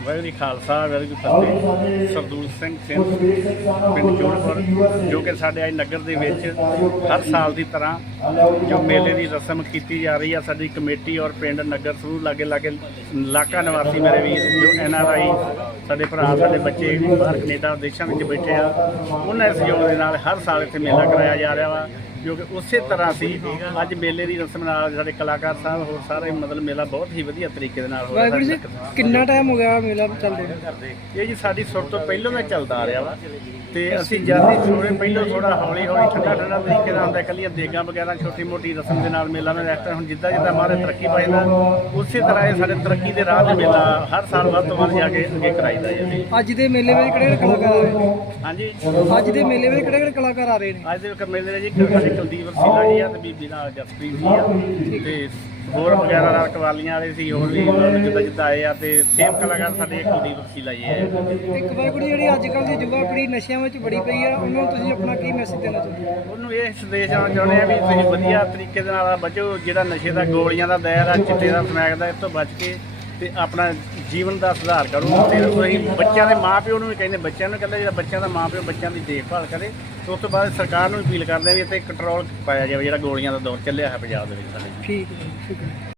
ਵਾਹਿਗੁਰੂ ਜੀ ਖਾਲਸਾ ਵਾਹਿਗੁਰੂ ਜੀ ਫਤਿਹ। ਸਰਦੂਲ ਸਿੰਘ ਸਿੰਘ ਪਿੰਡ ਚੋੜਪੁਰ ਜੋ ਕਿ ਸਾਡੇ ਅੱਜ ਨਗਰ ਦੇ ਵਿੱਚ ਹਰ ਸਾਲ ਦੀ ਤਰ੍ਹਾਂ ਜੋ ਮੇਲੇ ਦੀ ਰਸਮ ਕੀਤੀ ਜਾ ਰਹੀ ਆ ਸਾਡੀ ਕਮੇਟੀ ਔਰ ਪਿੰਡ ਨਗਰ ਸਰੂਰ ਲਾਗੇ ਲਾਗੇ ਇਲਾਕਾ ਨਿਵਾਸੀ ਮੇਰੇ ਵੀਰ ਜੋ ਐਨ ਆਰ ਆਈ ਸਾਡੇ ਭਰਾ ਸਾਡੇ ਬੱਚੇ ਬਾਹਰ ਕੈਨੇਡਾ ਦੇਸ਼ਾਂ ਵਿੱਚ ਬੈਠੇ ਆ ਉਹਨਾਂ ਦੇ ਸਹਿਯੋਗ ਦੇ ਨਾਲ ਹਰ ਸਾਲ ਇੱਥੇ ਮੇਲਾ ਕਰਾਇਆ ਜਾ ਰਿਹਾ ਵਾ ਜੋ ਕਿ ਉਸੇ ਤਰ੍ਹਾਂ ਸੀ ਅੱਜ ਮੇਲੇ ਦੀ ਰਸਮ ਨਾਲ ਸਾਡੇ ਕਲਾਕਾਰ ਸਾਹਿਬ ਹੋਰ ਸਾਰੇ ਮਤਲਬ ਮੇਲਾ ਬਹੁਤ ਹੀ ਵਧੀਆ ਤਰੀਕੇ ਦੇ ਨਾਲ ਹੋ ਰਿਹਾ ਕਿੰਨਾ ਟਾਈਮ ਹੋ ਗਿਆ ਮੇਲਾ ਚੱਲਦੇ ਨੂੰ? ਇਹ ਜੀ ਸਾਡੀ ਸੁਰ ਤੋਂ ਪਹਿਲਾਂ ਦਾ ਚੱਲਦਾ ਆ ਰਿਹਾ ਵਾ। ਤੇ ਅਸੀਂ ਜ਼ਿਆਦਾ ਥੋੜੇ ਪਹਿਲਾਂ ਥੋੜਾ ਹੌਲੀ ਹੌਲੀ ਠੰਡਾ ਠੰਡਾ ਤਰੀਕੇ ਨਾਲ ਹੁੰਦਾ ਇਕੱਲੀਆਂ ਦੇਗਾਂ ਵਗੈਰਾ ਛੋਟੀ ਮੋਟੀ ਰਸਮ ਦੇ ਨਾਲ ਮੇਲਾ ਮੈਂ ਦੇਖਦਾ ਹੁਣ ਜਿੱਦਾਂ ਜਿੱਦਾਂ ਮਾਰੇ ਤਰੱਕੀ ਪਾਈਦਾ ਉਸੇ ਤਰ੍ਹਾਂ ਇਹ ਸਾਡੇ ਤਰੱਕੀ ਦੇ ਰਾਹ ਤੇ ਮੇਲਾ ਹਰ ਸਾਲ ਵੱਧ ਤੋਂ ਵੱਧ ਜਾ ਕੇ ਅੱਗੇ ਕਰਾਈਦਾ ਹੈ ਜੀ। ਅੱਜ ਦੇ ਮੇਲੇ ਵਿੱਚ ਕਿਹੜੇ ਕਿਹੜੇ ਕਲਾਕਾਰ ਆ ਰਹੇ ਨੇ? ਹਾਂਜੀ। ਅੱਜ ਦੇ ਮੇਲੇ ਵਿੱਚ ਕਿਹੜੇ ਕਿਹੜੇ ਕਲਾਕਾਰ ਆ ਰਹੇ ਨੇ? ਅੱਜ ਦੇ ਮੇਲੇ ਦੇ ਜੀ ਸਾਡੇ ਕੁਲਦੀਪ ਵਸੀਲਾ ਜੀ ਆ ਤੇ ਬੀਬੀ ਨਾਲ ਜਸਪ੍ਰੀਤ ਜੀ ਆ ਤੇ ਹੋਰ ਵਗੈਰਾ ਨਾਲ ਕਵਾਲੀਆਂ ਵਾਲੇ ਸੀ ਹੋਰ ਵੀ ਮਤਲਬ ਜਿੱਦਾਂ ਜਿੱਦਾਂ ਆਏ ਆ ਤੇ ਸੇਮ ਕਲਾਕਾਰ ਸਾਡੇ ਕੁਲਦੀਪ ਵਸੀਲਾ ਜੀ ਆ ਇੱਕ ਵਾਹਿਗੁਰੂ ਜਿਹੜੀ ਅੱਜ ਕੱਲ੍ਹ ਦੀ ਯੁਵਾ ਪੀੜ੍ਹੀ ਨਸ਼ਿਆਂ ਵਿੱਚ ਬੜੀ ਪਈ ਆ ਉਹਨਾਂ ਨੂੰ ਤੁਸੀਂ ਆਪਣਾ ਕੀ ਮੈਸੇਜ ਦੇਣਾ ਚਾਹੁੰਦੇ ਹੋ? ਉਹਨੂੰ ਇਹ ਸੰਦੇਸ਼ ਆਉਣਾ ਚਾਹੁੰਦੇ ਆ ਵੀ ਤੁਸੀਂ ਵਧੀਆ ਤਰੀਕੇ ਦੇ ਨਾਲ ਬਚੋ ਜਿਹੜਾ ਨਸ਼ੇ ਦਾ ਗੋਲੀਆਂ ਦਾ ਦਾਇਰ ਆ ਚਿੱਟੇ ਦਾ ਸਮੈਕ ਦਾ ਇਸ ਤੋਂ ਬਚ ਕੇ ਤੇ ਆਪਣਾ ਜੀਵਨ ਦਾ ਸੁਧਾਰ ਕਰੋ। ਤੇ ਅਸੀਂ ਬੱਚਿਆਂ ਦੇ ਮਾਪਿਓ ਨੂੰ ਵੀ ਕਹਿੰਦੇ ਬੱਚਿਆਂ ਨੂੰ ਕਹਿੰਦੇ ਜਿਹੜਾ ਬੱਚਿਆਂ ਦਾ ਮਾਪਿਓ ਬੱਚਿਆਂ ਦੀ ਦੇਖਭਾਲ ਕਰੇ ਤੇ ਉਸ ਤੋਂ ਬਾਅਦ ਸਰਕਾਰ ਨੂੰ ਅਪੀਲ ਕਰਦੇ ਆ ਵੀ ਇੱਥੇ ਕੰਟਰੋਲ ਪਾਇਆ ਜਾਵੇ ਜਿਹੜਾ ਗੋਲੀਆਂ ਦਾ ਦੌਰ ਚੱਲਿਆ ਹੈ ਪੰਜਾਬ ਦੇ ਵਿੱਚ ਸਾਡੇ। ਠੀਕ ਹੈ ਜੀ, ਸ਼ੁਕਰੀਆ।